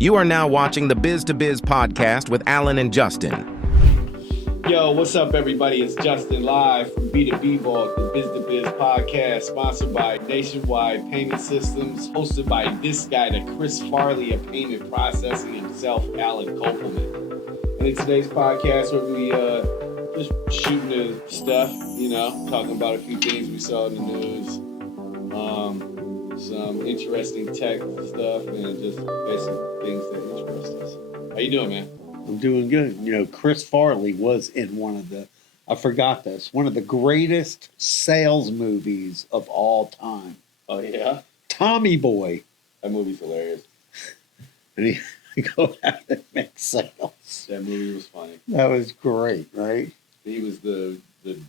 You are now watching the Biz to Biz podcast with Alan and Justin. Yo, what's up, everybody? It's Justin live from B2B Vault, the Biz to Biz podcast, sponsored by Nationwide Payment Systems, hosted by this guy, the Chris Farley of payment processing himself, Alan Kopelman. And in today's podcast, we're going to be just shooting the stuff, talking about a few things we saw in the news, some interesting tech stuff, and just basic things that interest us. How you doing, man? I'm doing good. Chris Farley was in one of the greatest sales movies of all time. Oh, yeah? Tommy Boy. That movie's hilarious. And he go out and make sales. That movie was funny. That was great, right? He was the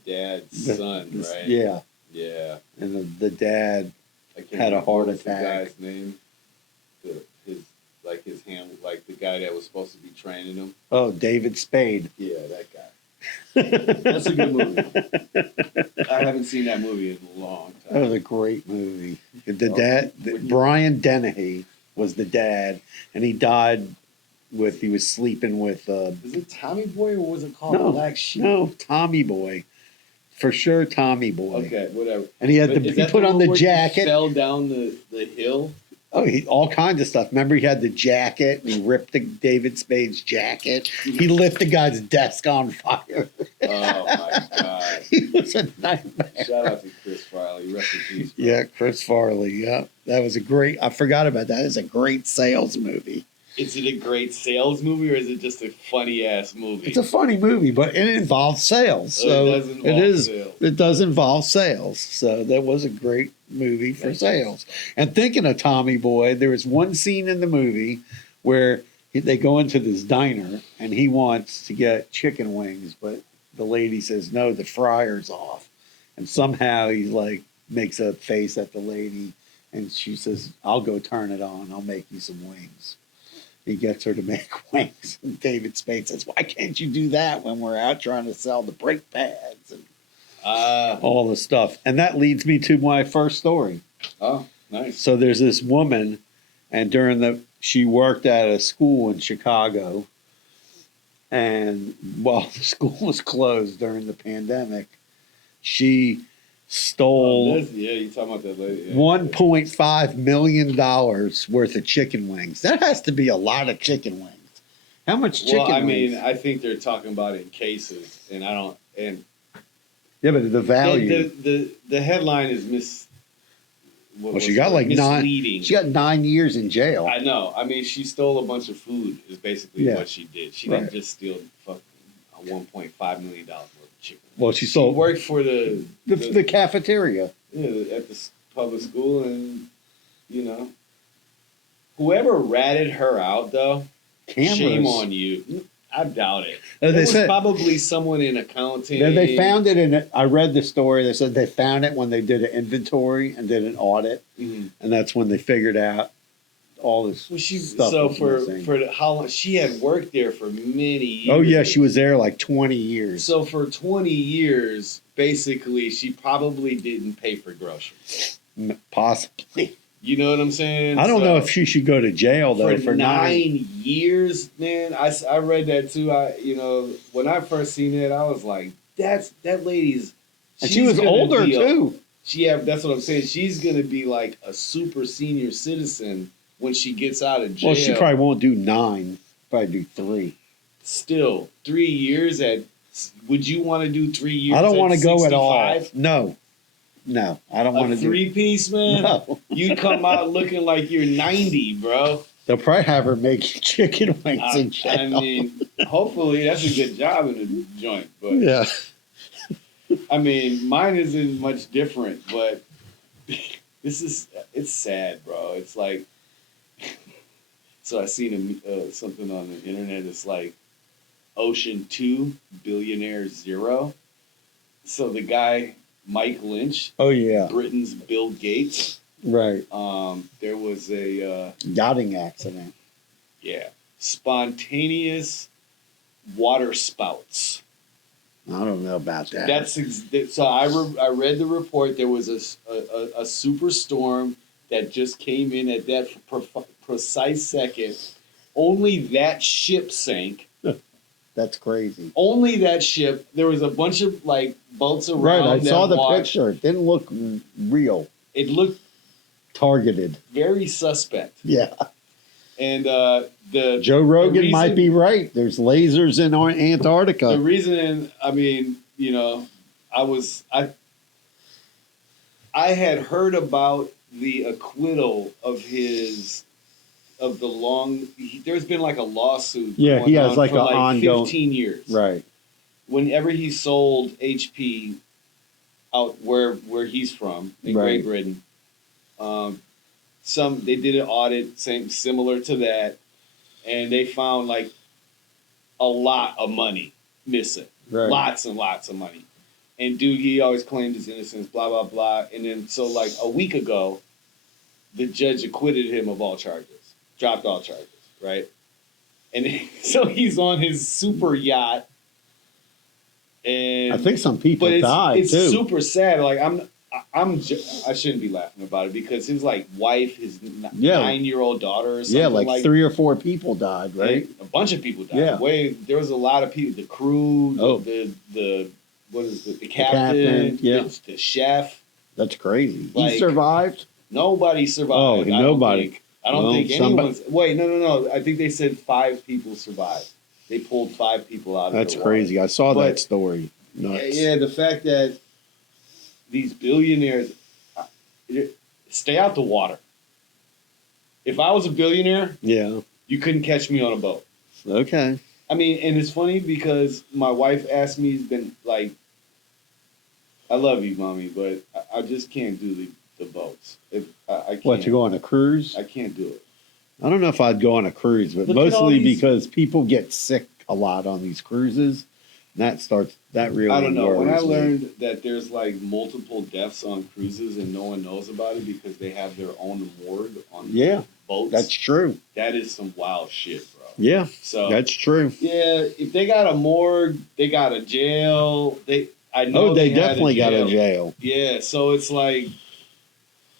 dad's son, right? Yeah. Yeah. And the dad I can't had a remember heart what was attack. The guy's name, his hand, like the guy that was supposed to be training him. Oh, David Spade. Yeah, that guy. That's a good movie. I haven't seen that movie in a long time. That was a great movie. Brian Dennehy was the dad, and he died he was sleeping with... Is it Tommy Boy, or was it called Black Sheep? No, Tommy Boy. For sure, Tommy Boy. Okay, whatever. And he put on the jacket. He fell down the hill? Oh, all kinds of stuff. Remember, he had the jacket, and he ripped David Spade's jacket. He lit the guy's desk on fire. Oh, my God. He was a nightmare. Shout out to Chris Farley. Rest in peace, bro. Yeah, Chris Farley. Yeah, that was I forgot about that. It's a great sales movie. Is it a great sales movie, or is it just a funny-ass movie? It's a funny movie, but it involves sales. So it does involve sales. So that was a great movie for sales. And thinking of Tommy Boy, there was one scene in the movie where they go into this diner and he wants to get chicken wings, but the lady says, no, the fryer's off. And somehow he makes a face at the lady and she says, I'll go turn it on. I'll make you some wings. He gets her to make wings. And David Spade says, why can't you do that when we're out trying to sell the brake pads and all the stuff? And that leads me to my first story. Oh, nice. So there's this woman, and she worked at a school in Chicago. And while the school was closed during the pandemic, she stole you're talking about that lady. Yeah. $1.5 million worth of chicken wings. That has to be a lot of chicken wings. How much chicken wings? I think they're talking about in cases, and yeah, but the value. The headline is she got misleading. She got 9 years in jail. I know. I mean, she stole a bunch of food. Is basically what she did. She didn't just steal fucking $1.5 million worth of chicken. Well, she worked for the cafeteria. Yeah, at the public school, and whoever ratted her out, though, shame on you. I doubt it. It was probably someone in accounting. They found it I read the story. They said they found it when they did an inventory and did an audit, and that's when they figured out all this stuff. So for how long she had worked there for many years. Oh yeah, she was there like 20 years. So for 20 years, basically, she probably didn't pay for groceries. Possibly. You know what I'm saying? I don't know if she should go to jail though for 9 years, man. I read that too. When I first seen it, I was like, that lady's. And she was older too. That's what I'm saying. She's gonna be like a super senior citizen when she gets out of jail. Well, she probably won't do 9. Probably do 3. Still, 3 years would you want to do 3 years? I don't want to go at all. No, I don't want to do 3-piece, man. No. You come out looking like you're 90, bro. They'll probably have her make chicken wings in jail. I mean, hopefully that's a good job in the joint, but yeah. I mean, mine isn't much different, but it's sad, bro. It's like, so I seen something on the internet. It's like Ocean 2, Billionaire 0. So the guy, Mike Lynch. Oh yeah. Britain's Bill Gates. Right. There was a yachting accident. Yeah. Spontaneous water spouts. I don't know about that. So I read the report. There was a superstorm that just came in at that precise second only that ship sank. That's crazy. Only that ship. There was a bunch of like boats around. Right, I saw the watched. picture. It didn't look real. It looked targeted. Very suspect. Yeah. And Joe Rogan might be right. There's lasers in Antarctica. The reason, I mean, you know, I had heard about the acquittal of there's been like a lawsuit. Yeah, he has like an ongoing 15 years. Right. Whenever he sold HP out where he's from in Great Britain, they did an audit similar to that, and they found like a lot of money missing. Right. Lots and lots of money. And dude, he always claimed his innocence, blah, blah, blah. And then, so like a week ago, the judge acquitted him of all charges, dropped all charges, right? And so he's on his super yacht. And I think some people died too. It's super sad. Like I shouldn't be laughing about it because his like wife, his 9-year-old daughter, or something. Yeah, like 3 or 4 people died, right? A bunch of people died. Yeah. There was a lot of people. The crew, the captain, the chef. That's crazy. He survived? Nobody survived. Oh, nobody. I don't think anyone's. Wait, no. I think they said 5 people survived. They pulled 5 people out of That's crazy. I saw that story. Nuts. Yeah, the fact that these billionaires stay out the water. If I was a billionaire, you couldn't catch me on a boat. Okay. I mean, and it's funny because my wife asked me, has been like, I love you, mommy, but I just can't do the boats. I can't. What, to go on a cruise? I can't do it. I don't know if I'd go on a cruise, but mostly because people get sick a lot on these cruises. And that really I don't know. When I me. learned that there's like multiple deaths on cruises and no one knows about it because they have their own morgue on boats. That's true. That is some wild shit, bro. Yeah, so that's true. Yeah, if they got a morgue, they got a jail. They definitely got a jail. Yeah, so it's like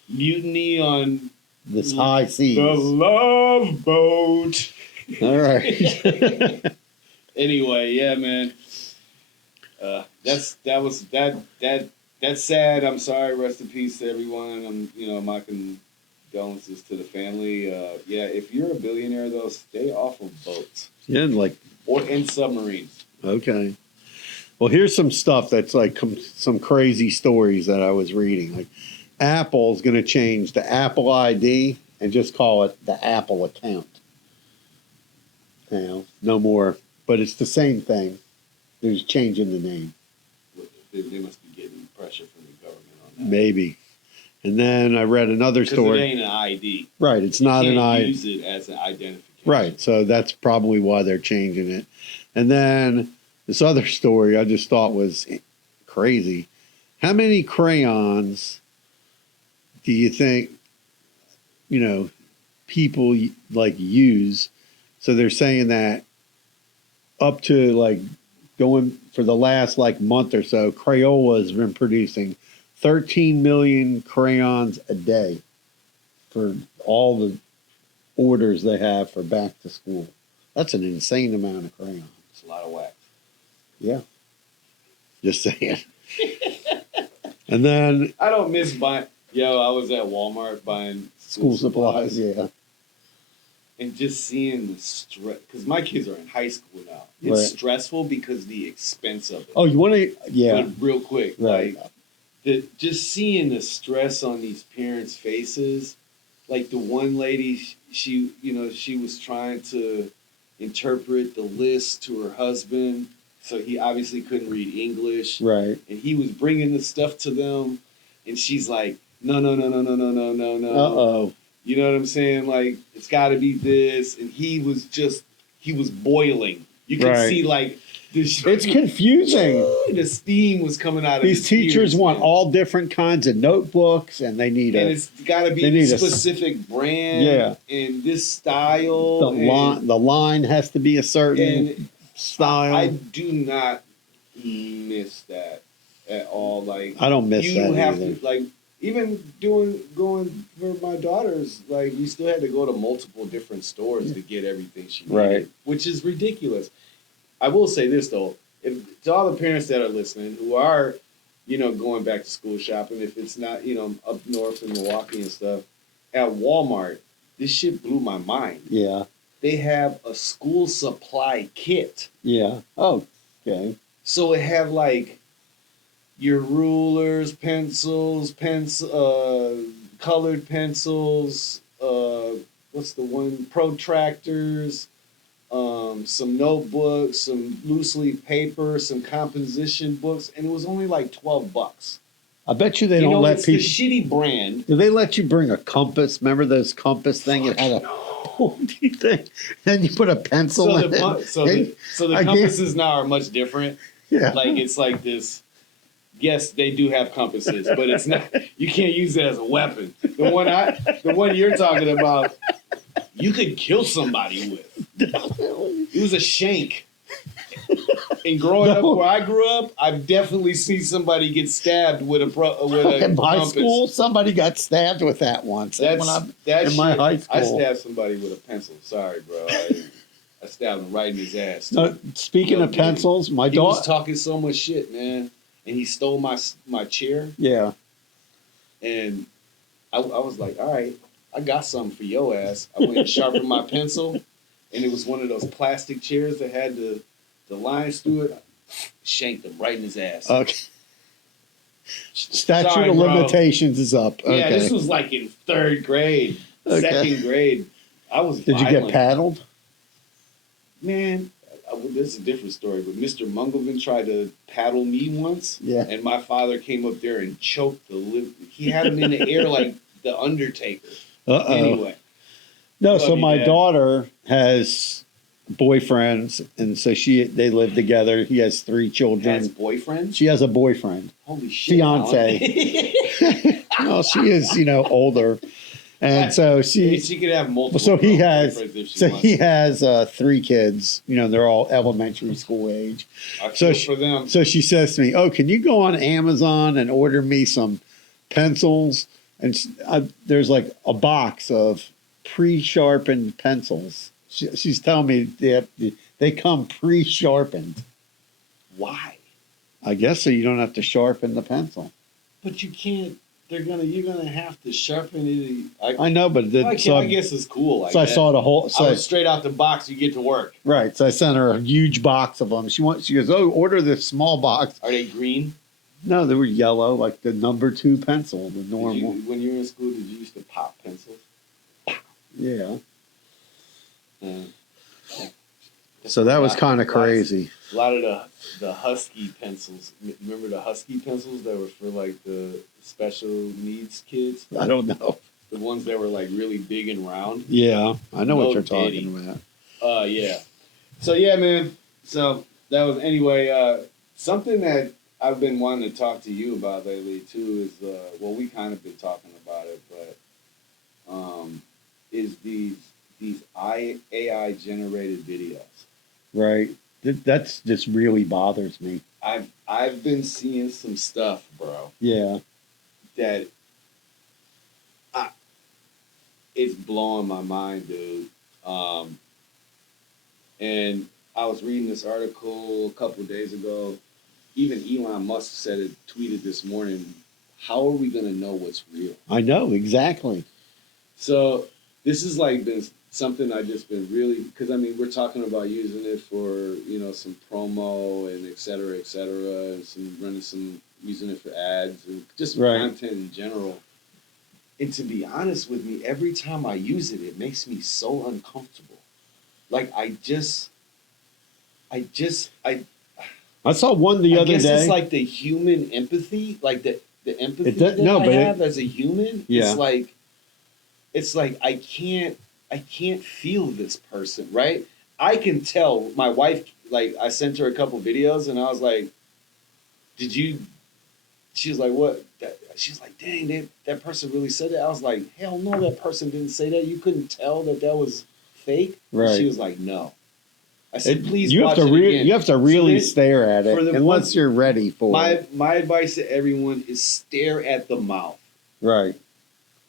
mutiny on this high seas. The Love Boat. All right. Anyway, yeah, man. That's sad. I'm sorry. Rest in peace to everyone. My condolences to the family. If you're a billionaire though, stay off of boats. Yeah, or in submarines. Okay. Well, here's some stuff that's like some crazy stories that I was reading. Like Apple's going to change the Apple ID and just call it the Apple account. No more, but it's the same thing. They're just changing the name. They must be getting pressure from the government on that. Maybe. And then I read another story. It ain't an ID. Right, it's not an ID. Use it as an identification. Right, so that's probably why they're changing it. And then this other story I just thought was crazy. How many crayons do you think, people like use? So they're saying that up to like going for the last like month or so, Crayola has been producing 13 million crayons a day for all the orders they have for back to school. That's an insane amount of crayons. It's a lot of wax. Yeah. Just saying. And then I don't miss buying. I was at Walmart buying school supplies. Yeah. And just seeing the stress, because my kids are in high school now. It's stressful because the expense of it. Oh, you want to? Yeah. But real quick, right. Just seeing the stress on these parents' faces. Like the one lady, she was trying to interpret the list to her husband, so he obviously couldn't read English. Right. And he was bringing the stuff to them, and she's like, no. Uh-oh. You know what I'm saying? Like, it's got to be this. And he was boiling. You could see, like, this. It's confusing. The steam was coming out of these teachers want all different kinds of notebooks, and they need it's got to be a specific brand and this style. The line has to be a certain style. I do not miss that at all. Like, I don't miss that have either. to, like, even going for my daughters, like we still had to go to multiple different stores to get everything she needed, Right. which is ridiculous. I will say this though, if to all the parents that are listening who are, going back to school shopping, if it's not, up north in Milwaukee and stuff, at Walmart, this shit blew my mind. Yeah. They have a school supply kit. Yeah. Oh, okay. So it had like your rulers, pencils, colored pencils, what's the one? Protractors, some notebooks, some loose leaf paper, some composition books, and it was only like $12. I bet you they don't let it's people. the shitty brand. Do they let you bring a compass? Remember those compass thing? It had a pointy thing. Then you put a pencil So in the, it. so the, so the compasses now are much different. Yeah. Like it's like this. Yes, they do have compasses, but it's not. You can't use it as a weapon. The one you're talking about, you could kill somebody with. It was a shank. And growing up where I grew up, I've definitely seen somebody get stabbed with a In my compass. school, somebody got stabbed with that once. In my high school. I stabbed somebody with a pencil. Sorry, bro. I stabbed him right in his ass. No, speaking of pencils, my He daughter. was talking so much shit, man. And he stole my chair. Yeah. And I was like, all right, I got something for your ass. I went and sharpened my pencil. And it was one of those plastic chairs that had the lines through it. Shanked him right in his ass. Okay. Statute Sorry, of bro. limitations is up. Okay. Yeah, this was like in third grade, second grade. I was Did you violent. get paddled? Man, this is a different story, but Mr. Mungelman tried to paddle me once. Yeah. And my father came up there and choked he had him in the air like the Undertaker. Uh-oh. Anyway. No, Love so you, my Dad. daughter has boyfriends, and so they live together. He has 3 children. Dad's boyfriend? She has a boyfriend. Holy shit. Fiance. No, she is, older. And so she could have multiple. So he has. boyfriends if she So wants he to. has 3 kids. They're all elementary school age. I feel So for them. So she says to me, "Oh, can you go on Amazon and order me some pencils?" And there's like a box of pre-sharpened pencils. She's telling me they come pre-sharpened. Why? I guess so you don't have to sharpen the pencil. But you can't. You're gonna have to sharpen it. I know, but I guess it's cool. I saw the whole. I was straight out the box. You get to work. Right. So I sent her a huge box of them. She goes, "Oh, order this small box." Are they green? No, they were yellow, like the number 2 pencil, the normal. When you were in school, did you used to pop pencils? Yeah. Yeah. So that was kind of crazy. A lot of the Husky pencils. Remember the Husky pencils that were for like the special needs kids? I don't know. The ones that were like really big and round. Yeah, I know what you're Diddy. talking about. Yeah. So yeah, man. So that was anyway. Something that I've been wanting to talk to you about lately too is we kind of been talking about it, but is these AI generated videos. Right. That's just really bothers me. I've been seeing some stuff, bro. Yeah. That it's blowing my mind, dude. And I was reading this article a couple days ago. Even Elon Musk said it, tweeted this morning. How are we going to know what's real? I know, exactly. So this is like been something I just been really, because I mean, we're talking about using it for, some promo and et cetera, and using it for ads and just content in general. And to be honest with me, every time I use it, it makes me so uncomfortable. Like I saw one the other day. It's like the human empathy, like the empathy that I have as a human. Yeah. It's like I can't feel this person, right? I can tell my wife, like I sent her a couple videos and I was like, she was like, what? She's like, dang, that person really said that? I was like, hell no, that person didn't say that. You couldn't tell that was fake? Right. She was like, no. I said, please you watch have to it again. You have to really So stare at it unless you're ready for it. My advice to everyone is stare at the mouth. Right.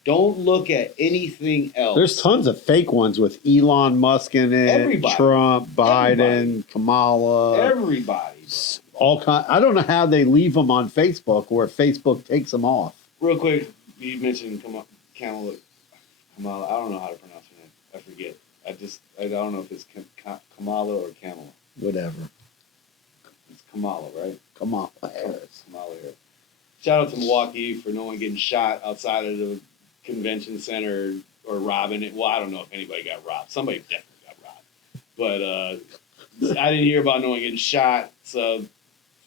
Don't look at anything else. There's tons of fake ones with Elon Musk in it, Everybody. Trump, Biden, Kamala. Everybody. All kind. I don't know how they leave them on Facebook or if Facebook takes them off. Real quick, you mentioned Kamala. I don't know how to pronounce her name. I forget. I don't know if it's Kamala or Kamala. Whatever. It's Kamala, right? Kamala Harris. Kamala Harris. Shout out to Milwaukee for no one getting shot outside of the convention center or robbing it. Well, I don't know if anybody got robbed. Somebody definitely got robbed. But I didn't hear about no one getting shot. So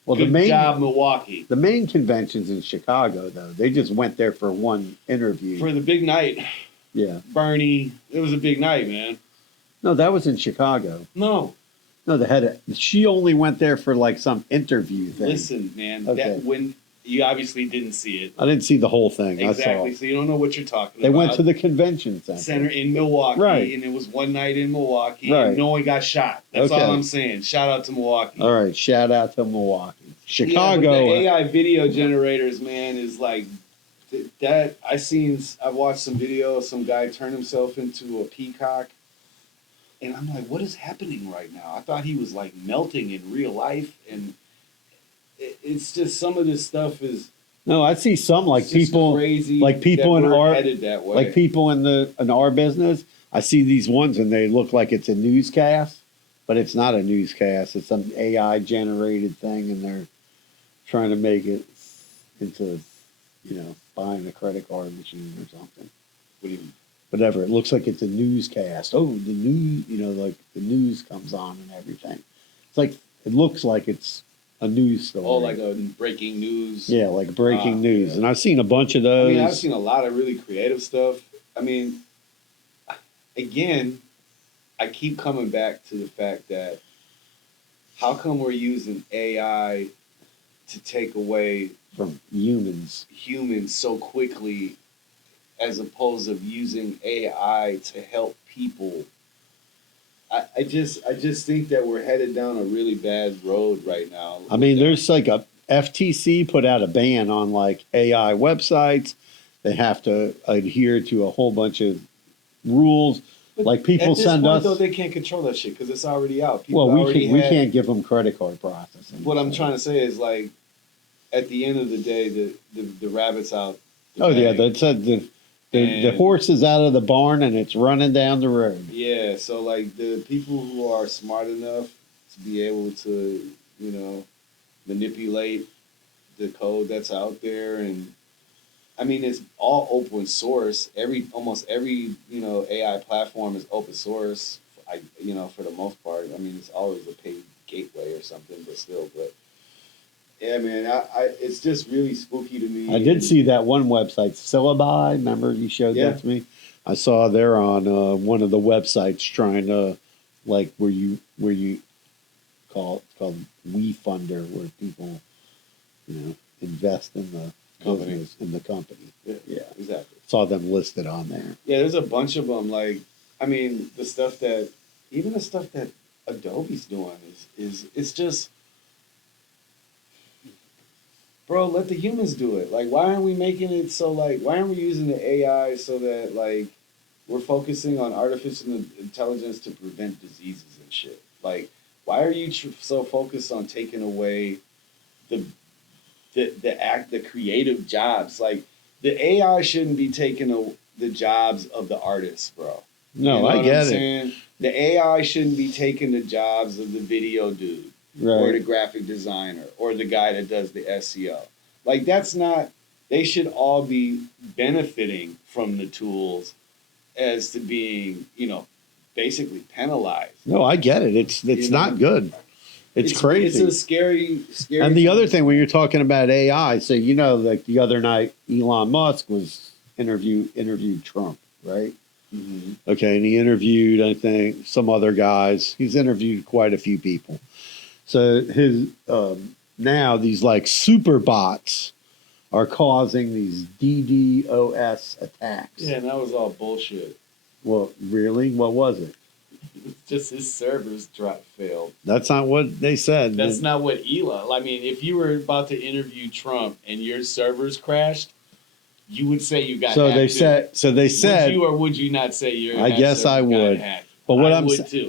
good job, Milwaukee. The main convention's in Chicago, though. They just went there for one interview. For the big night. Yeah. Bernie. It was a big night, man. No, that was in Chicago. No, she only went there for like some interview thing. Listen, man. Okay. That when you obviously didn't see it. I didn't see the whole thing. Exactly. So you don't know what you're talking about. They went to the convention center in Milwaukee. Right. And it was one night in Milwaukee. Right. And no one got shot. That's all I'm saying. Shout out to Milwaukee. All right. Shout out to Milwaukee. Chicago. Yeah, the AI video generators, man, is like that. I've watched some video of some guy turn himself into a peacock. And I'm like, what is happening right now? I thought he was like melting in real life. And it's just some of this stuff is. No, I see some like people crazy, like people in our headed that way. Like people in our business. I see these ones and they look like it's a newscast, but it's not a newscast. It's some AI generated thing, and they're trying to make it into, buying a credit card machine or something. What do you mean? Whatever. It looks like it's a newscast. Oh, the news, like the news comes on and everything. It's like it looks like it's a news story. Oh, like a breaking news. Yeah, like breaking news. Yeah. And I've seen a bunch of those. I mean, I've seen a lot of really creative stuff. I mean, again, I keep coming back to the fact that how come we're using AI to take away from humans so quickly, as opposed to using AI to help people? I just think that we're headed down a really bad road right now. I mean, there's like a FTC put out a ban on like AI websites. They have to adhere to a whole bunch of rules. But like people send us, though, they can't control that shit because it's already out. We can't give them credit card processing. What I'm trying to say is, like, at the end of the day, the rabbit's out. Yeah, that's the horse is out of the barn and it's running down the road. Yeah, so like the people who are smart enough to be able to, manipulate the code that's out there, and I mean it's all open source. Almost every AI platform is open source. For the most part. I mean it's always a paid gateway or something, but still. But yeah, man, I it's just really spooky to me. I did see that one website, Syllabi. Remember you showed that to me? I saw they're on one of the websites trying to, like, where you call it called WeFunder, where people, invest in the company. In the company. Yeah, exactly. Saw them listed on there. Yeah, there's a bunch of them. Like, I mean, the stuff that Adobe's doing is it's just. Bro, let the humans do it. Like, why aren't we making it so, like, why aren't we using the AI so that, like, we're focusing on artificial intelligence to prevent diseases and shit? Like, why are you so focused on taking away the creative jobs? Like, the AI shouldn't be taking the jobs of the artists, bro. No, I get it. The AI shouldn't be taking the jobs of the video dude. Right. Or the graphic designer, or the guy that does the SEO. Like, that's not, they should all be benefiting from the tools as to being, basically penalized. No, I get it. It's not good. It's crazy. It's a scary. And the other thing, when you're talking about AI, so, like the other night, Elon Musk was interviewed Trump, right? Mm-hmm. Okay, and he interviewed, I think, some other guys. He's interviewed quite a few people. So his now these like super bots are causing these DDoS attacks. Yeah, and that was all bullshit. Well, really? What was it? Just his servers failed. That's not what they said. That's not what Elon. I mean, if you were about to interview Trump and your servers crashed, You would say you got So hacked. they said. Would you or would you not say you're? I guess I would. But what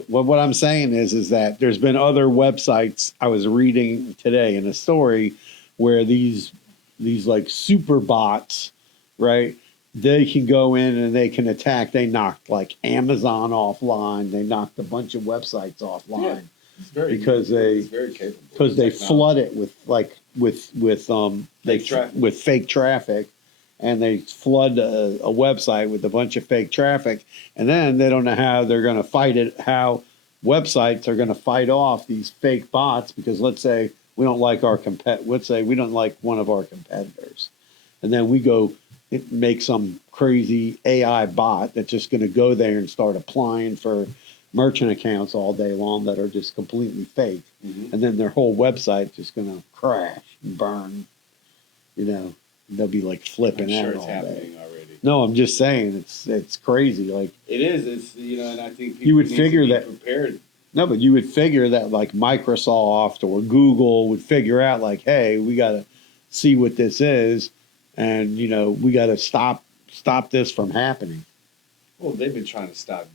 what I'm saying is that there's been other websites I was reading today in a story where these like super bots, right? They can go in and they can attack. They knocked like Amazon offline. They knocked a bunch of websites offline because they flood it with fake traffic, and they flood a website with a bunch of fake traffic, and then they don't know how they're going to fight it. How websites are going to fight off these fake bots because let's say we don't like we don't like one of our competitors, and then we go make some crazy AI bot that's just going to go there and start applying for merchant accounts all day long that are just completely fake. Mm-hmm. And then their whole website just going to crash and burn. You know, they'll be like flipping out all day. Already. No, I'm just saying it's crazy. Like it is. It's and I think people you would figure to be that prepared. No, but you would figure that like Microsoft or Google would figure out like, hey, we got to see what this is. And, we got to stop this from happening. Well, they've been trying to stop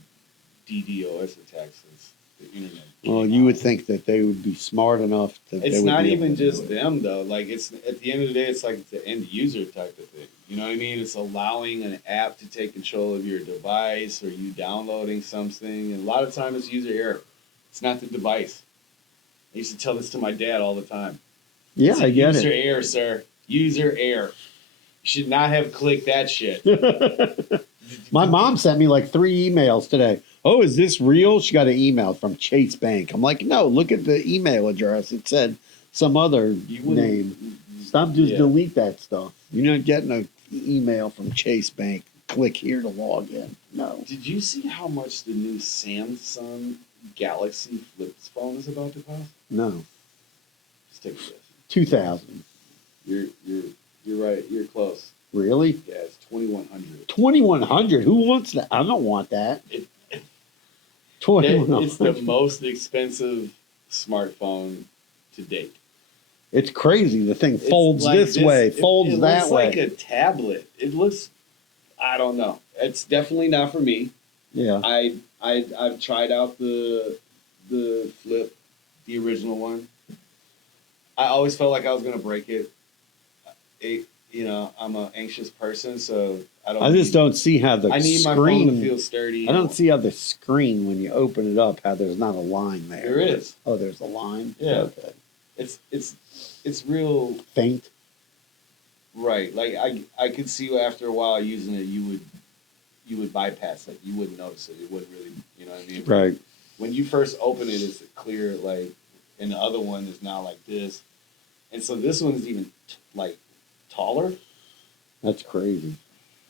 DDoS attacks since the internet. Well, you would think that they would be smart enough that it's not even just them, though. Like, it's at the end of the day, it's like the end user type of thing. You know what I mean? It's allowing an app to take control of your device or you downloading something. And a lot of times it's user error. It's not the device. I used to tell this to my dad all the time. Yeah, I get it. User error, sir. User error. Should not have clicked that shit. My mom sent me like 3 emails today. Oh, is this real? She got an email from Chase Bank. I'm like, no, look at the email address. It said some other name. Stop, just delete that stuff. You're not getting an email from Chase Bank. Click here to log in. No. Did you see how much the new Samsung Galaxy flip phone is about to cost? No. Just take a guess. 2,000. You're right. You're close. Really? Yeah, it's 2,100. 2,100? Who wants that? I don't want that. 2,100. It's the most expensive smartphone to date. It's crazy. The thing folds like this way, folds that way. It looks like a tablet. It looks. I don't know. It's definitely not for me. Yeah. I've tried out the flip, the original one. I always felt like I was gonna break it. I'm an anxious person, so I just don't see how the screen. I need my phone to feel sturdy. I don't see how the screen, when you open it up, how there's not a line there. There is. Oh, there's a line? Yeah. Okay. It's real faint. Right. Like I could see after a while using it, you would bypass it. You wouldn't notice it. It wouldn't really, you know what I mean? Right. When you first open it, it's clear, like, and the other one is now like this. And so this one's even taller. That's crazy.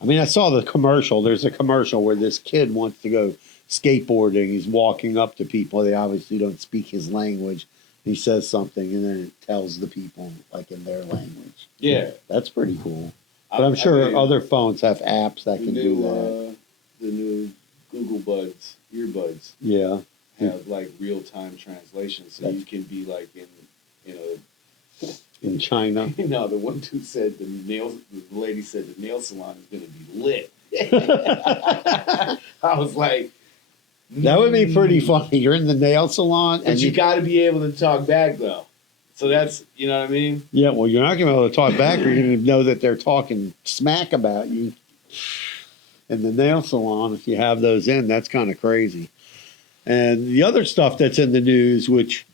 I mean, I saw the commercial. There's a commercial where this kid wants to go skateboarding. He's walking up to people. They obviously don't speak his language. He says something, and then it tells the people like in their language. Yeah, that's pretty cool. But I'm sure other phones have apps that can do that. The new Google Buds earbuds. Yeah, have like real time translation, so you can be like in China. No, the one dude said the lady said the nail salon is going to be lit. I was like, that would be pretty funny. You're in the nail salon, but you got to be able to talk back though. So that's, you know what I mean? Yeah. Well, you're not going to be able to talk back, or you're going to know that they're talking smack about you. In the nail salon, if you have those in, that's kind of crazy. And the other stuff that's in the news, which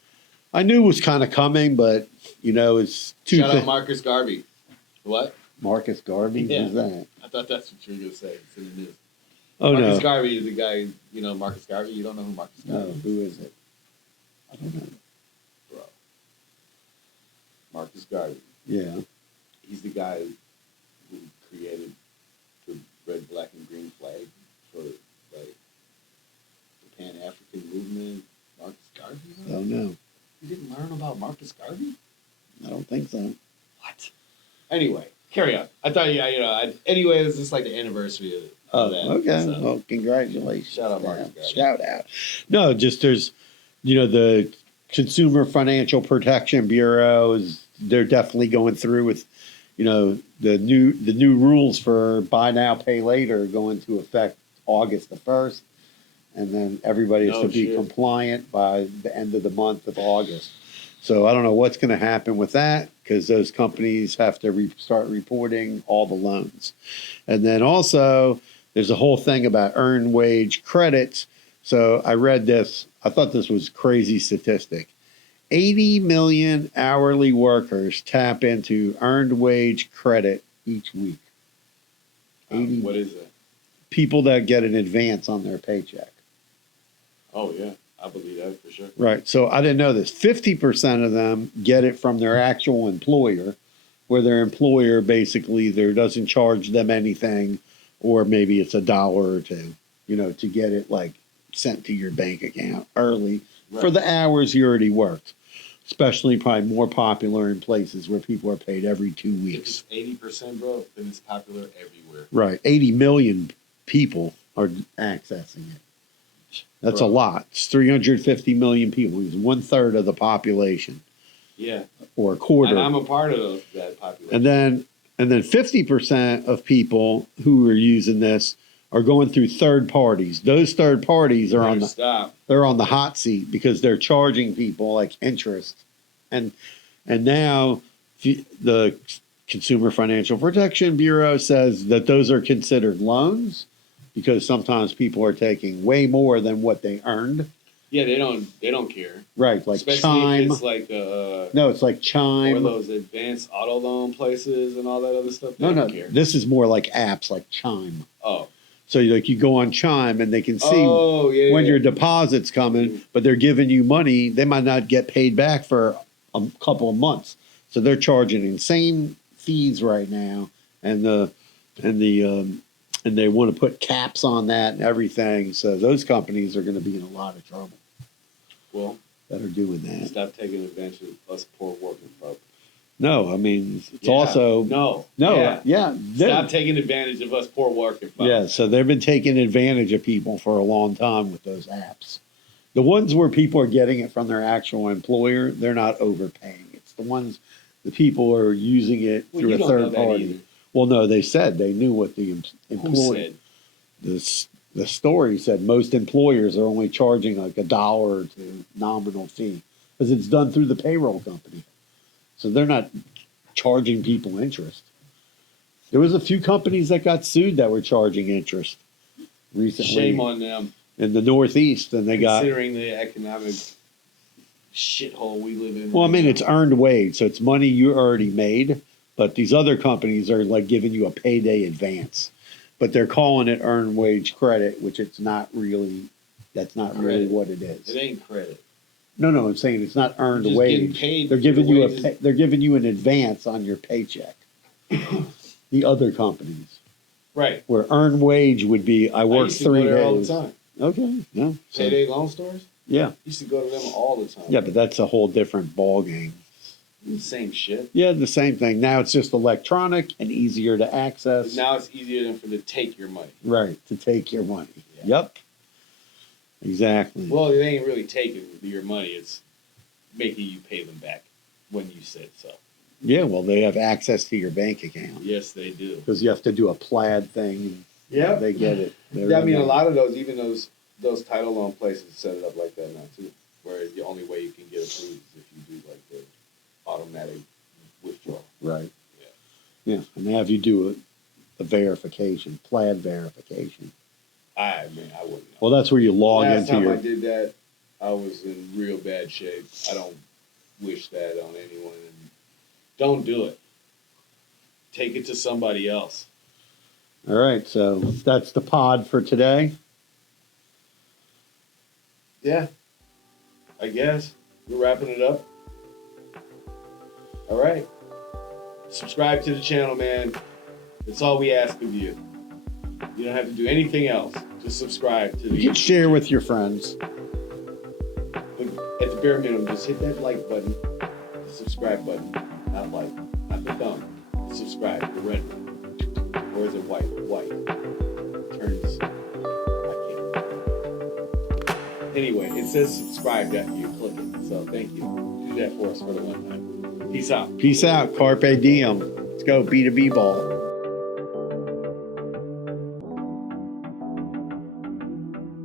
I knew was kind of coming, but it's too. Shout out Marcus Garvey. What? Marcus Garvey? Yeah. Who's that? I thought that's what you were going to say. It's in the news. Oh, Marcus Garvey is the guy, Marcus Garvey. You don't know who Marcus Garvey is? No, who is it? I don't know. Bro. Marcus Garvey. Yeah. He's the guy who created the red, black, and green flag for, the Pan-African movement. Marcus Garvey? I don't know. You didn't learn about Marcus Garvey? I don't think so. What? Anyway, carry on. I thought, anyway, it was just like the anniversary of it. Okay. So. Well, congratulations. Shout out, Marcus Garvey. Shout out. No, just there's, the Consumer Financial Protection Bureau they're definitely going through with, the new rules for buy now, pay later go into effect August the 1st. And then everybody has to be compliant by the end of the month of August. So I don't know what's going to happen with that because those companies have to start reporting all the loans. And then also there's a whole thing about earned wage credits. So I read this. I thought this was a crazy statistic. 80 million hourly workers tap into earned wage credit each week. What is it? People that get an advance on their paycheck. Oh, yeah. I believe that for sure. Right. So I didn't know this. 50% of them get it from their actual employer, where their employer basically either doesn't charge them anything or maybe it's $1 or $2, to get it like sent to your bank account early for the hours you already worked. Especially probably more popular in places where people are paid every 2 weeks. If it's 80%, bro, then it's popular everywhere. Right. 80 million people are accessing it. That's a lot. It's 350 million people. It's 1/3 of the population. Yeah. Or a quarter. And I'm a part of that population. And then 50% of people who are using this are going through third parties. Those third parties are they're on the hot seat because they're charging people like interest. And now the Consumer Financial Protection Bureau says that those are considered loans because sometimes people are taking way more than what they earned. Yeah, they don't care. Right, like especially Chime. If it's like no, it's like Chime. Or those advanced auto loan places and all that other stuff. They don't care. This is more like apps like Chime. Oh. So you go on Chime and they can see when your deposit's coming, but they're giving you money. They might not get paid back for a couple of months. So they're charging insane fees right now. And they want to put caps on that and everything. So those companies are going to be in a lot of trouble. Well, that are doing that. Stop taking advantage of us poor working folk. No, I mean, it's also... No. Yeah. Stop taking advantage of us poor working folks. Yeah, so they've been taking advantage of people for a long time with those apps. The ones where people are getting it from their actual employer, they're not overpaying. It's the people are using it through a third party. Either. Well, no, they said they knew what the employer... The story said most employers are only charging like $1 or $2 nominal fee because it's done through the payroll company. So they're not charging people interest. There was a few companies that got sued that were charging interest recently. Shame on them. In the Northeast, and considering the economic shithole we live in. Well, I mean, it's earned wage, so it's money you already made. But these other companies are like giving you a payday advance, but they're calling it earned wage credit, which it's not really. That's not really what it is. It ain't credit. No, I'm saying it's not earned wage. They're giving you they're giving you an advance on your paycheck. The other companies, right? Where earned wage would be, I work 3 days all the time. Okay, yeah. Payday loan stores. Yeah, I used to go to them all the time. Yeah, but that's a whole different ball game. Same shit. Yeah, the same thing. Now it's just electronic and easier to access. But now it's easier than for them to take your money. Right, to take your money. Yeah. Yep. Exactly. Well, it ain't really taking your money. It's making you pay them back when you said so. Yeah, well, they have access to your bank account. Yes, they do. Because you have to do a plaid thing. Yeah. They get it. I mean, a lot of those, even those title loan places set it up like that now, too. Where the only way you can get approved is if you do, like, the automatic withdrawal. Right. Yeah, and they have you do a verification, plaid verification. I wouldn't know. Well, that's where you log into your... Last time I did that, I was in real bad shape. I don't wish that on anyone. And don't do it. Take it to somebody else. All right, so that's the pod for today. Yeah, I guess. We're wrapping it up. All right. Subscribe to the channel, man. That's all we ask of you. You don't have to do anything else. Just subscribe to the... You can share with your friends. At the bare minimum, just hit that like button, the subscribe button. Not like, not the thumb. Subscribe, the red one. Or is it white? White. Turns... I can't. Anyway, it says subscribe after you click it. So thank you. Do that for us for the one time. Peace out. Peace out. Carpe diem. Let's go B2B ball.